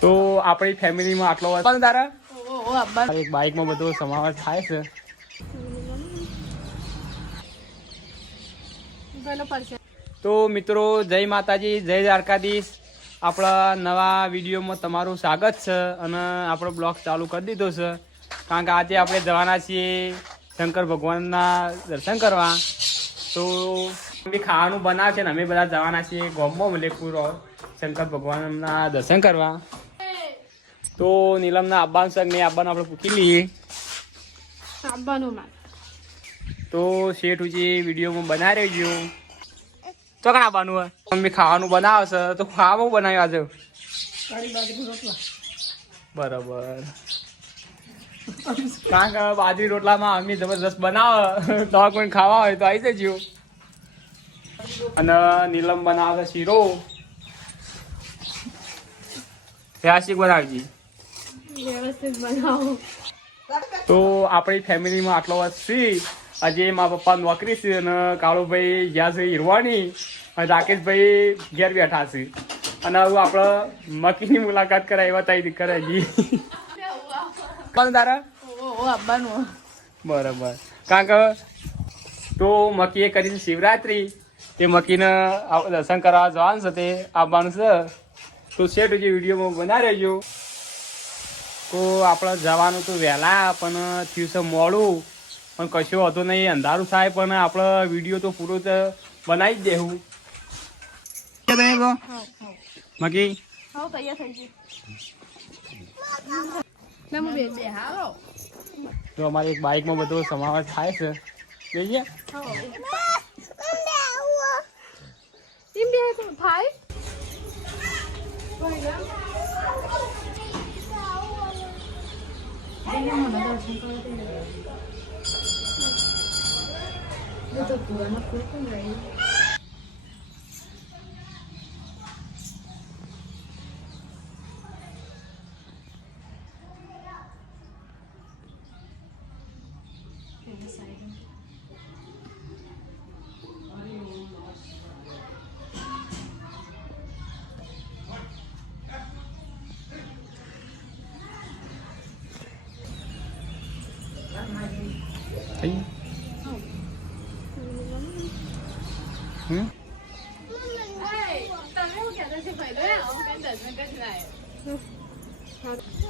તો આપણી ફેમિલીમાં આટલો પણ તારા એક બાઇકમાં બધો સમાવેશ થાય છે. તો મિત્રો જય માતાજી, જય દ્વારકાધીશ. આપણા નવા વિડીયોમાં તમારું સ્વાગત છે અને આપણો બ્લોગ ચાલુ કરી દીધો છે કારણ કે આજે આપણે જવાના છીએ શંકર ભગવાનના દર્શન કરવા. તો ખાવાનું બનાવે છે ને અમે બધા જવાના છીએ ગામમાં મલેકપુર શંકર ભગવાનના દર્શન કરવા. તો નીલમના આબ્બાનું શક નહીં આબ્બાનું આપણે પૂછી લઈએ. તો શેઠ ઉજી વિડીયોમાં બનાવી રહેજો. ચોકણ આવવાનું હોય મમ્મી ખાવાનું બનાવશે તો ખાવાનું બનાવ્યું આજે બરાબર. કારણ કે બાજરી રોટલામાં મમ્મી જબરદસ્ત બનાવે તો કોઈ ખાવા હોય તો આવી જજો. અને નીલમ બનાવે શીરો વ્યવસ્થિત બનાવજી. તો આપણી ફેમિલીમાં આટલો વર્ષ છે. આજે મારા પપ્પા નોકરી છે અને કાળુભાઈ જ્યાં છે હીરવાણી અને રાકેશભાઈ ઘેર બેઠા છે અને હવે આપણે મકીની મુલાકાત કરાવી તૈયારી કરાવી પણ તારા બરાબર. કારણ કે તો મકીએ કરી શિવરાત્રી તે મકીને દર્શન કરવા જવાનું છે તે આવવાનું છે. તો શેઠ જે વિડીયોમાં બનાવી રહેજો. તો આપણે જવાનું તો વહેલા પણ થયું છે મોડું પણ કશું હોતું નહીં, અંધારું થાય પણ આપણે વિડીયો તો પૂરો તો બનાવી જ દેવું. મકી તો અમારી એક બાઇકમાં બધો સમાવેશ થાય છે. જોઈએ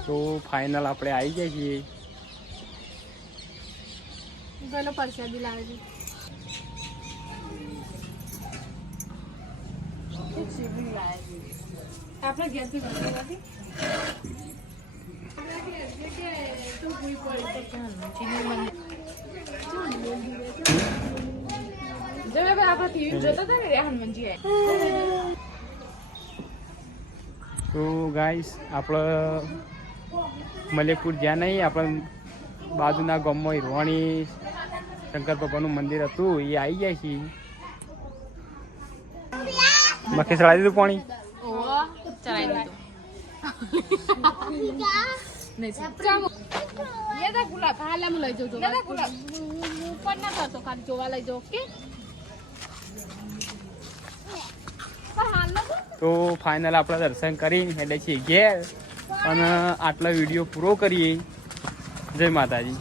તો ફાઇનલ આપણે આવી જાય છીએ. પરસાદી લાવે આપણે ઘેરથી તો ગાઈસ આપણે મલેકપુર જ્યાં નહીં આપણે બાજુના ગામમાં હીરવાણી શંકર ભગવાનનું મંદિર હતું એ આવી જાય છે. મકે ચડાવી દીધું પાણી તો ફાઇનલ આપણે દર્શન કરીને એટલે છીએ ઘેર અને આટલો વિડીયો પૂરો કરીએ. જય માતાજી.